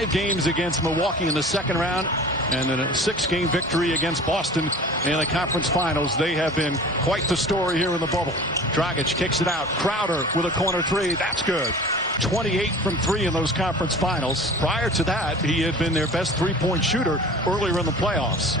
5 games against Milwaukee in the second round, and then a 6-game victory against Boston in the conference finals. They have been quite the story here in the bubble. Dragic kicks it out. Crowder with a corner three. That's good. 28 from 3 in those conference finals. Prior to that, he had been their best three-point shooter earlier in the playoffs.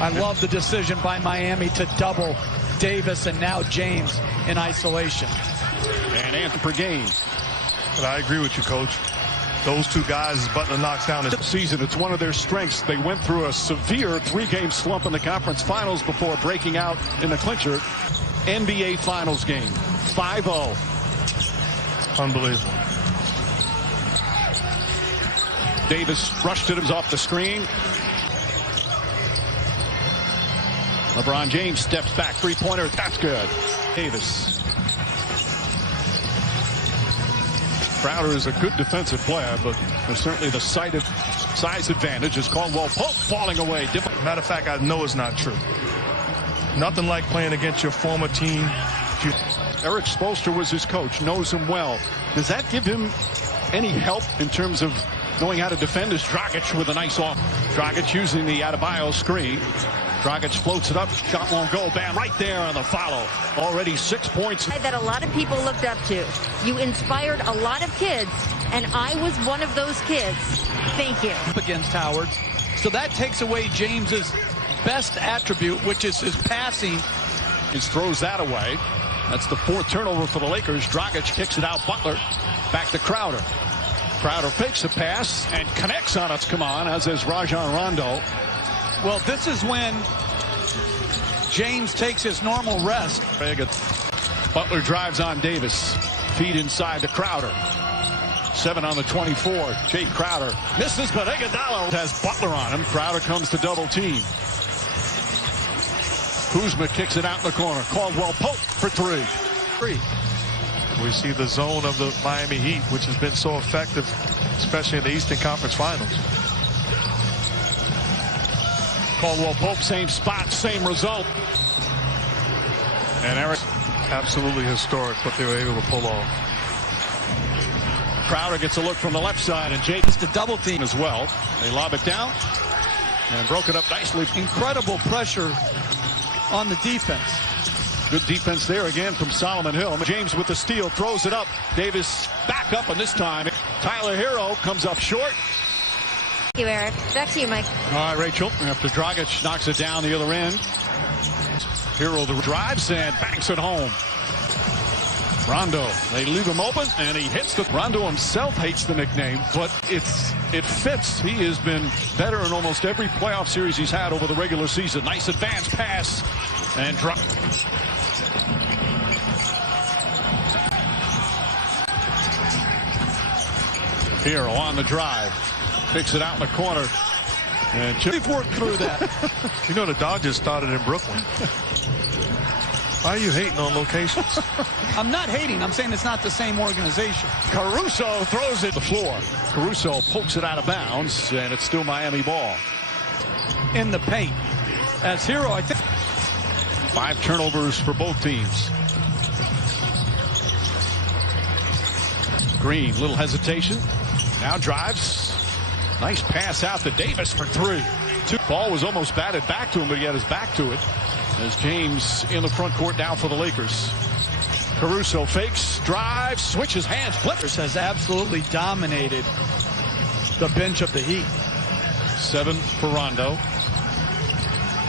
I love the decision by Miami to double Davis and now James in isolation. And Anthony per game. But I agree with you, Coach. Those two guys, as Butler knocks down this season, it's one of their strengths. They went through a severe 3-game slump in the conference finals before breaking out in the clincher. NBA Finals game, 5-0. Unbelievable. Davis rushed it off the screen. LeBron James steps back, three-pointer. That's good. Davis. Crowder is a good defensive player, but there's certainly the size advantage as Caldwell Pope falling away. Matter of fact, I know it's not true. Nothing like playing against your former team. Eric Spoelstra was his coach, knows him well. Does that give him any help in terms of knowing how to defend as Dragic with a nice off? Dragic using the Adebayo screen. Dragic floats it up, shot won't go, bam, right there on the follow. Already 6 points. That a lot of people looked up to. You inspired a lot of kids, and I was one of those kids. Thank you. Against Howard. So that takes away James's best attribute, which is his passing. He throws that away. That's the 4th turnover for the Lakers. Dragic kicks it out. Butler back to Crowder. Crowder fakes a pass and connects on it. Come on, as is Rajon Rondo. Well, this is when James takes his normal rest. Butler drives on Davis. Feed inside to Crowder. 7 on the 24. Jay Crowder misses, but Iguodala has Butler on him. Crowder comes to double team. Kuzma kicks it out in the corner. Caldwell Pope for 3. We see the zone of the Miami Heat, which has been so effective, especially in the Eastern Conference Finals. Caldwell Pope, same spot, same result. And Eric, absolutely historic what they were able to pull off. Crowder gets a look from the left side, and James to double team as well. They lob it down and broke it up nicely. Incredible pressure on the defense. Good defense there again from Solomon Hill. James with the steal, throws it up. Davis back up, and this time Tyler Hero comes up short. Thank you, Eric. Back to you, Mike. All right, Rachel. After Dragic knocks it down the other end, Hero the drives and banks it home. Rondo, they leave him open, and he hits the... Rondo himself hates the nickname, but it fits. He has been better in almost every playoff series he's had over the regular season. Nice advance pass, and drop. Hero on the drive. Picks it out in the corner. And They've worked through that. You know, the Dodgers started in Brooklyn. Why are you hating on locations? I'm not hating. I'm saying it's not the same organization. Caruso throws it to the floor. Caruso pokes it out of bounds, and it's still Miami ball. In the paint. As Hero, I think. 5 turnovers for both teams. Green, little hesitation. Now drives. Nice pass out to Davis for 3. Ball was almost batted back to him, but he had his back to it. As James in the front court now for the Lakers. Caruso fakes, drives, switches hands. Clippers has absolutely dominated the bench of the Heat. 7 for Rondo.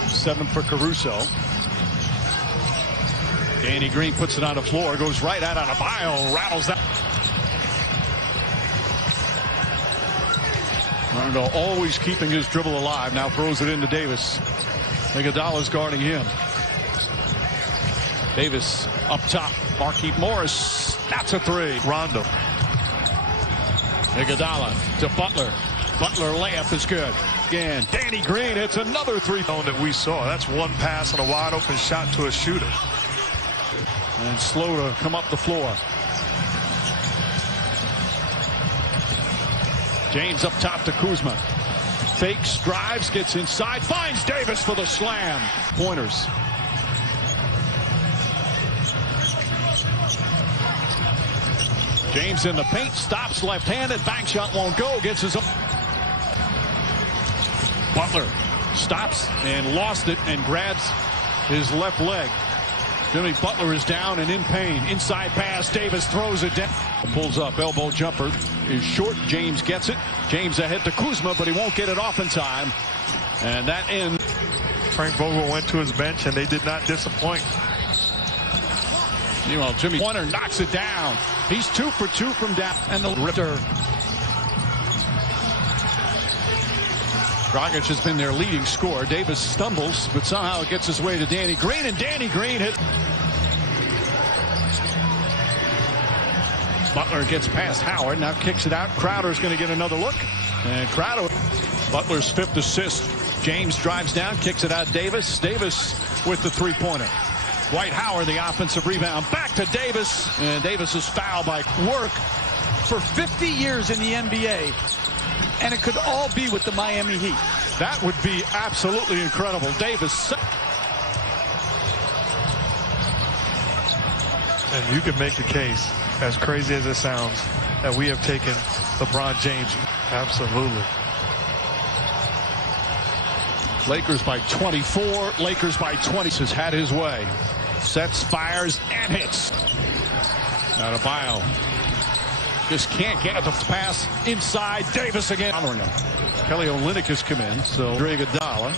7 for Caruso. Danny Green puts it on the floor, goes right out on a bio, rattles that. Rondo always keeping his dribble alive. Now throws it into Davis. Iguodala's guarding him. Davis up top. Markieff Morris. That's a 3. Rondo. Iguodala to Butler. Butler layup is good. Again, Danny Green hits another 3. That we saw. That's one pass and a wide open shot to a shooter. And slow to come up the floor. James up top to Kuzma. Fakes, drives, gets inside, finds Davis for the slam. Pointers. James in the paint, stops left-handed, bank shot won't go, gets his own. Butler stops and lost it and grabs his left leg. Jimmy Butler is down and in pain. Inside pass, Davis throws it down. Pulls up, elbow jumper is short. James gets it. James ahead to Kuzma, but he won't get it off in time. And that ends. Frank Vogel went to his bench and they did not disappoint. Meanwhile, Jimmy Warner knocks it down. He's 2 for 2 from down. And the ripper. Dragic has been their leading scorer. Davis stumbles, but somehow it gets his way to Danny Green, and Danny Green hit. Butler gets past Howard, now kicks it out. Crowder's going to get another look. And Crowder, Butler's 5th assist. James drives down, kicks it out. Davis with the three-pointer. Dwight Howard, the offensive rebound. Back to Davis, and Davis is fouled by work for 50 years in the NBA. And it could all be with the Miami Heat. That would be absolutely incredible. Davis. And you can make the case, as crazy as it sounds, that we have taken LeBron James. Absolutely. Lakers by 24. Lakers by 20. Has had his way. Sets, fires, and hits. Adebayo. Just can't get the pass inside. Davis again. Kelly Olynyk has come in, so Iguodala.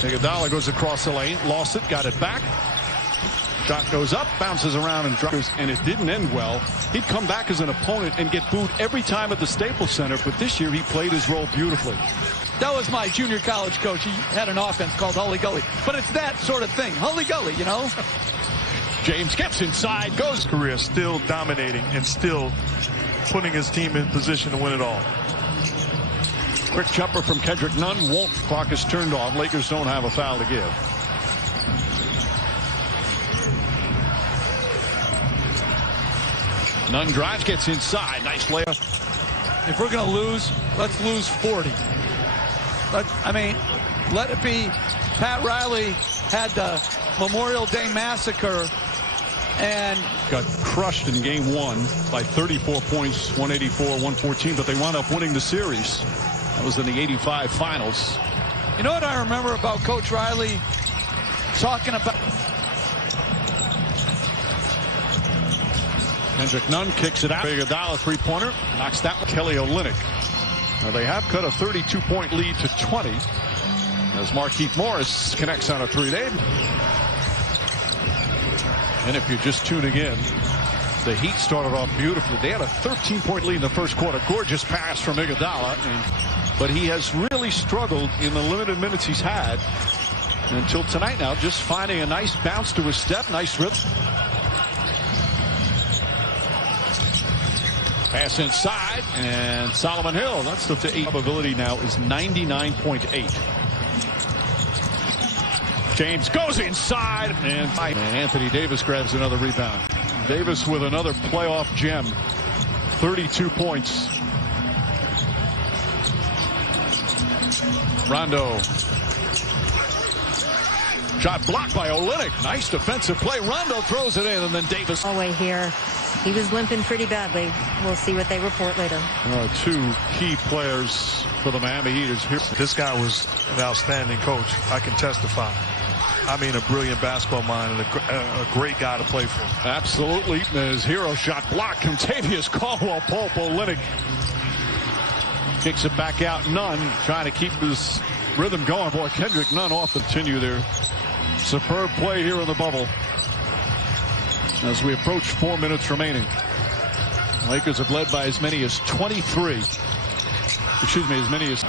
Iguodala goes across the lane, lost it, got it back. Shot goes up, bounces around and drops, and it didn't end well. He'd come back as an opponent and get booed every time at the Staples Center, but this year he played his role beautifully. That was my junior college coach. He had an offense called Hully Gully, but it's that sort of thing. Hully Gully, you know. James gets inside, goes. Career still dominating and still putting his team in position to win it all. Quick jumper from Kendrick Nunn won't. Clock is turned off. Lakers don't have a foul to give. Nunn drives, gets inside. Nice layup. If we're going to lose, let's lose 40. Let it be. Pat Riley had the Memorial Day massacre and got crushed in game 1 by 34 points, 184-114, but they wound up winning the series. That was in the 85 finals. You know what I remember about Coach Riley talking about? Kendrick Nunn kicks it out. Iguodala three-pointer, knocks that one. Kelly Olynyk. Now they have cut a 32-point lead to 20 as Markieff Morris connects on a three. And if you're just tuning in, the Heat started off beautifully. They had a 13-point lead in the first quarter. Gorgeous pass from Iguodala, but he has really struggled in the limited minutes he's had until tonight now, just finding a nice bounce to his step, nice rhythm. Pass inside, and Solomon Hill, that's the 8. Probability now is 99.8. James goes inside, and Anthony Davis grabs another rebound. Davis with another playoff gem. 32 points. Rondo. Shot blocked by Olynyk. Nice defensive play. Rondo throws it in, and then Davis. Away here. He was limping pretty badly. We'll see what they report later. 2 key players for the Miami Heat is here. This guy was an outstanding coach. I can testify. I mean, a brilliant basketball mind and a great guy to play for. Absolutely. His hero shot blocked. Contavious Caldwell Pope. Olynyk kicks it back out. Nunn trying to keep his rhythm going. Boy, Kendrick Nunn off the continue there. Superb play here in the bubble. As we approach 4 minutes remaining. Lakers have led by as many as 23. Excuse me, as many as.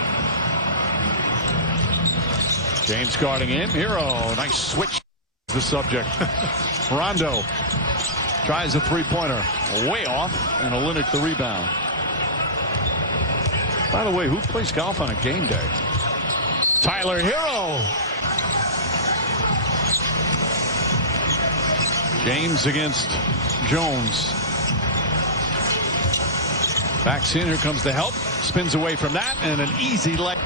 James guarding in. Hero. Nice switch. The subject. Rondo tries a three-pointer. Way off. And Olynyk the rebound. By the way, who plays golf on a game day? Tyler Hero. James against Jones. Backs in. Here comes the help. Spins away from that. And an easy leg.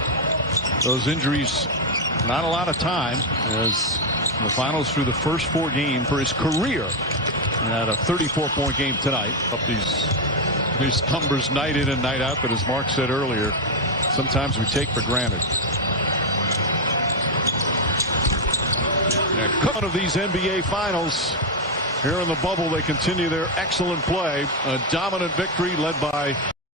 Those injuries, not a lot of time as the finals through the first 4 games for his career. And had a 34-point game tonight. Up these numbers night in and night out, but as Mark said earlier, sometimes we take for granted. And one of these NBA Finals. Here in the bubble, they continue their excellent play. A dominant victory led by